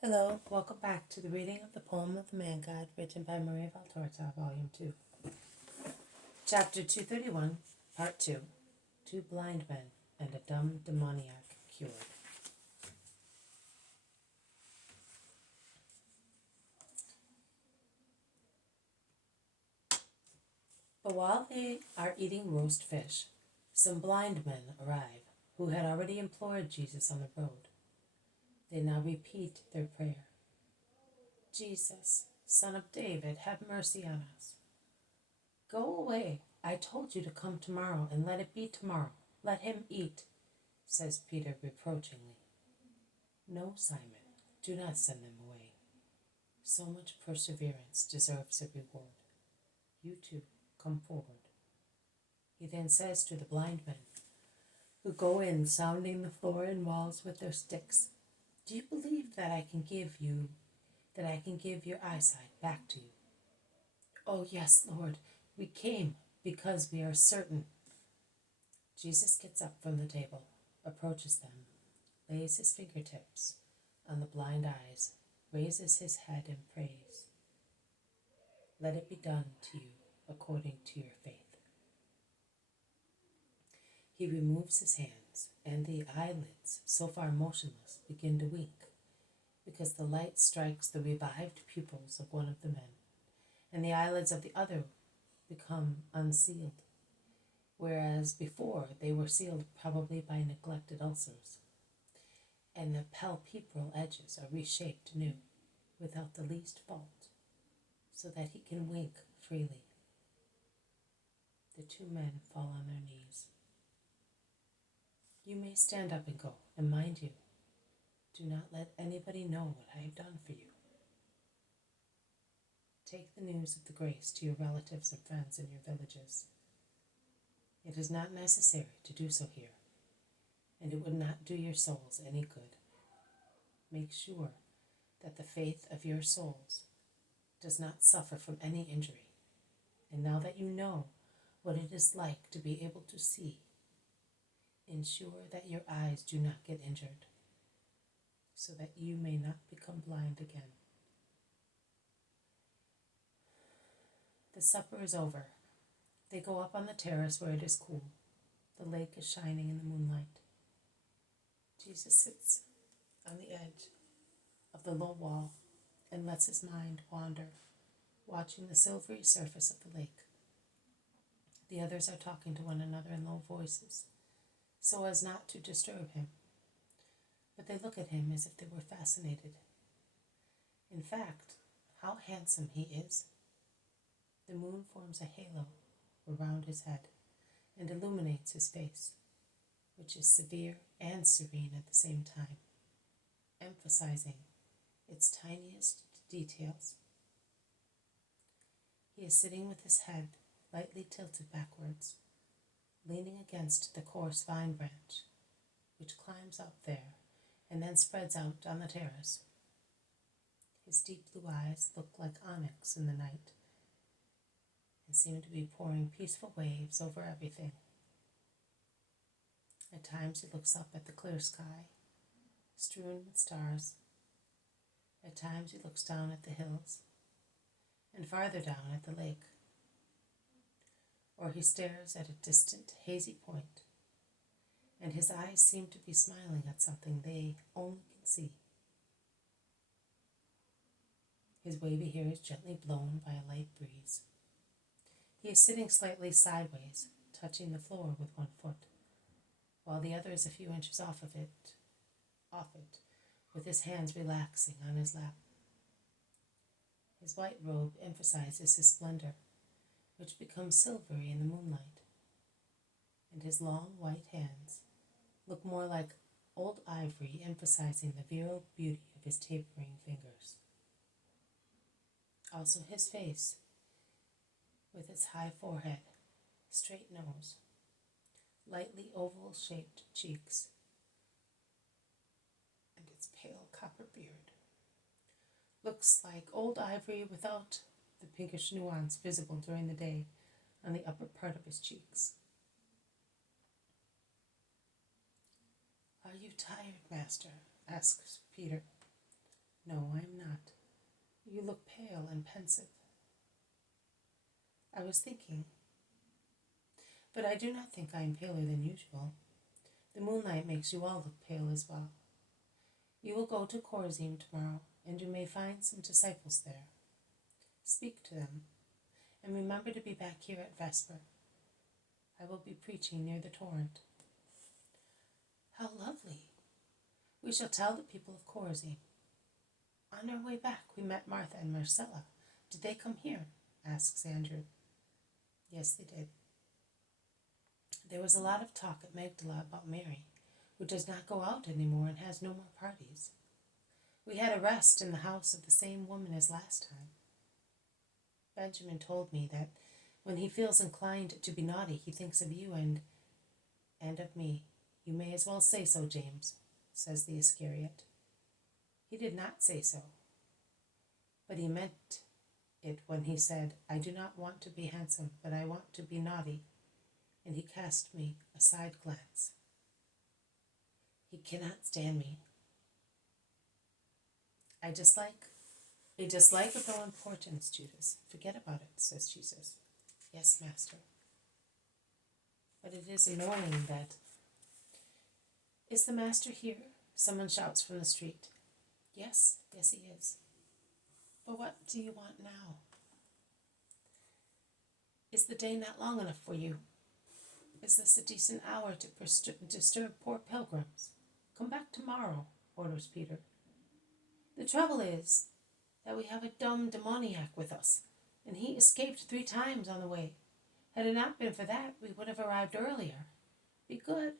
Hello, welcome back to the reading of the poem of the Man God, written by Maria Valtorta, Volume 2. Chapter 231, Part 2. Two blind men and a dumb demoniac cured. But while they are eating roast fish, some blind men arrive who had already implored Jesus on the road. They now repeat their prayer. Jesus, Son of David, have mercy on us. Go away. I told you to come tomorrow, and let it be tomorrow. Let him eat, says Peter reproachingly. No, Simon, do not send them away. So much perseverance deserves a reward. You too, come forward. He then says to the blind men, who go in sounding the floor and walls with their sticks, do you believe that I can give your eyesight back to you? Oh yes, Lord, we came because we are certain. Jesus gets up from the table, approaches them, lays his fingertips on the blind eyes, raises his head and prays. Let it be done to you according to your faith. He removes his hands, and the eyelids, so far motionless, begin to wink, because the light strikes the revived pupils of one of the men, and the eyelids of the other become unsealed, whereas before they were sealed probably by neglected ulcers, and the palpebral edges are reshaped anew, without the least fault, so that he can wink freely. The two men fall on their knees. You may stand up and go, and mind you, do not let anybody know what I have done for you. Take the news of the grace to your relatives and friends in your villages. It is not necessary to do so here, and it would not do your souls any good. Make sure that the faith of your souls does not suffer from any injury, and now that you know what it is like to be able to see, ensure that your eyes do not get injured, so that you may not become blind again. The supper is over. They go up on the terrace where it is cool. The lake is shining in the moonlight. Jesus sits on the edge of the low wall and lets his mind wander, watching the silvery surface of the lake. The others are talking to one another in low voices, so as not to disturb him, but they look at him as if they were fascinated. In fact, how handsome he is. The moon forms a halo around his head and illuminates his face, which is severe and serene at the same time, emphasizing its tiniest details. He is sitting with his head lightly tilted backwards, leaning against the coarse vine branch, which climbs up there and then spreads out on the terrace. His deep blue eyes look like onyx in the night and seem to be pouring peaceful waves over everything. At times he looks up at the clear sky, strewn with stars. At times he looks down at the hills, and farther down at the lake. Or he stares at a distant, hazy point, and his eyes seem to be smiling at something they only can see. His wavy hair is gently blown by a light breeze. He is sitting slightly sideways, touching the floor with one foot, while the other is a few inches off it, with his hands relaxing on his lap. His white robe emphasizes his splendor, which becomes silvery in the moonlight, and his long white hands look more like old ivory, emphasizing the virile beauty of his tapering fingers. Also his face, with its high forehead, straight nose, lightly oval-shaped cheeks, and its pale copper beard, looks like old ivory without the pinkish nuance visible during the day on the upper part of his cheeks. Are you tired, Master? Asks Peter, No, I am not. You look pale and pensive. I was thinking, but I do not think I am paler than usual. The moonlight makes you all look pale as well. You will go to Chorazim tomorrow, and you may find some disciples there. Speak to them, and remember to be back here at Vesper. I will be preaching near the torrent. How lovely! We shall tell the people of Chorazim. On our way back, we met Martha and Marcella. Did they come here? Asks Andrew. Yes, they did. There was a lot of talk at Magdala about Mary, who does not go out any more and has no more parties. We had a rest in the house of the same woman as last time. Benjamin told me that when he feels inclined to be naughty, he thinks of you and of me. You may as well say so, James, says the Iscariot. He did not say so, but he meant it when he said, I do not want to be handsome, but I want to be naughty. And he cast me a side glance. He cannot stand me. A dislike of no importance, Judas. Forget about it, says Jesus. Yes, Master. But it is annoying that... Is the Master here? Someone shouts from the street. Yes, he is. But what do you want now? Is the day not long enough for you? Is this a decent hour to disturb poor pilgrims? Come back tomorrow, orders Peter. The trouble is that we have a dumb demoniac with us, and he escaped 3 times on the way. Had it not been for that, we would have arrived earlier. Be good.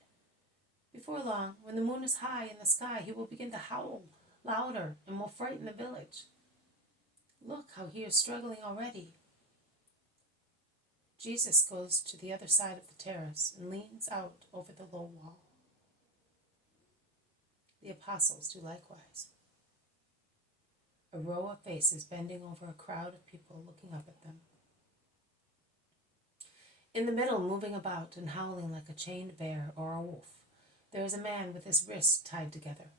Before long, when the moon is high in the sky, he will begin to howl louder and will frighten the village. Look how he is struggling already. Jesus goes to the other side of the terrace and leans out over the low wall. The apostles do likewise. A row of faces bending over a crowd of people looking up at them. In the middle, moving about and howling like a chained bear or a wolf, there is a man with his wrists tied together,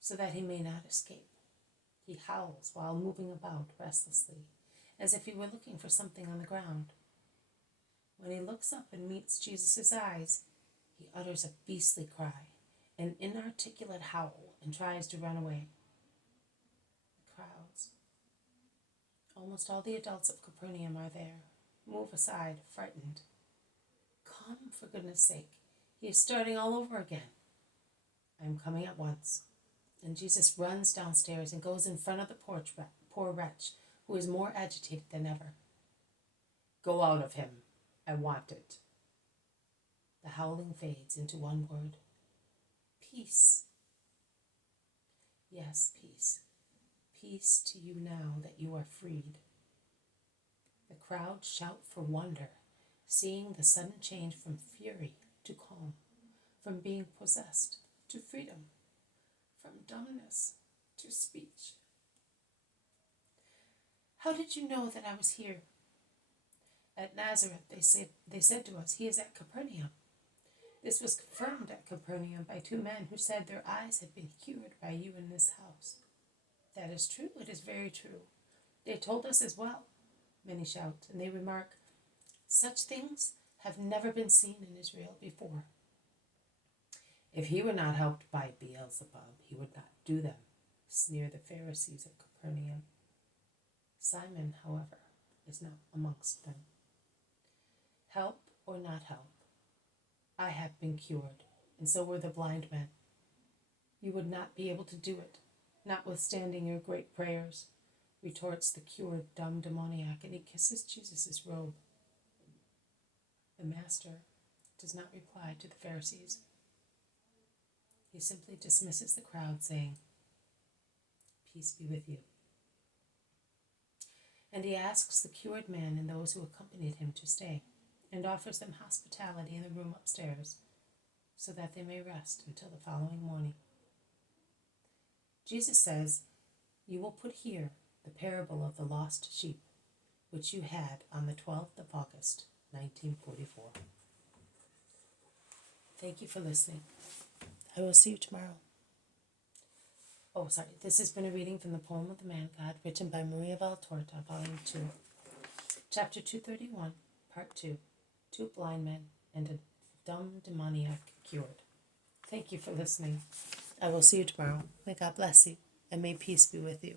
so that he may not escape. He howls while moving about restlessly, as if he were looking for something on the ground. When he looks up and meets Jesus' eyes, he utters a beastly cry, an inarticulate howl, and tries to run away. The crowds, almost all the adults of Capernaum are there, move aside, frightened. Come, for goodness sake, he is starting all over again. I am coming at once. And Jesus runs downstairs and goes in front of the poor wretch, who is more agitated than ever. Go out of him. I want it. The howling fades into one word. Peace. Yes, peace. Peace to you now that you are freed. The crowd shout for wonder, seeing the sudden change from fury to calm, from being possessed to freedom, from dumbness to speech. How did you know that I was here? At Nazareth, they said to us, he is at Capernaum. This was confirmed at Capernaum by 2 men who said their eyes had been cured by you in this house. That is true, it is very true. They told us as well, many shout, and they remark, such things have never been seen in Israel before. If he were not helped by Beelzebub, he would not do them, sneer the Pharisees at Capernaum. Simon, however, is not amongst them. Help or not help, I have been cured, and so were the blind men. You would not be able to do it, notwithstanding your great prayers, retorts the cured dumb demoniac, and he kisses Jesus' robe. The Master does not reply to the Pharisees. He simply dismisses the crowd, saying, Peace be with you. And he asks the cured man and those who accompanied him to stay, and offers them hospitality in the room upstairs, so that they may rest until the following morning. Jesus says, You will put here the parable of the lost sheep, which you had on the 12th of August, 1944. Thank you for listening. I will see you tomorrow. This has been a reading from the poem of the Man God, written by Maria Valtorta, Volume 2, Chapter 231, Part 2, 2 blind men and a dumb demoniac cured. Thank you for listening. I will see you tomorrow. May God bless you, and may peace be with you.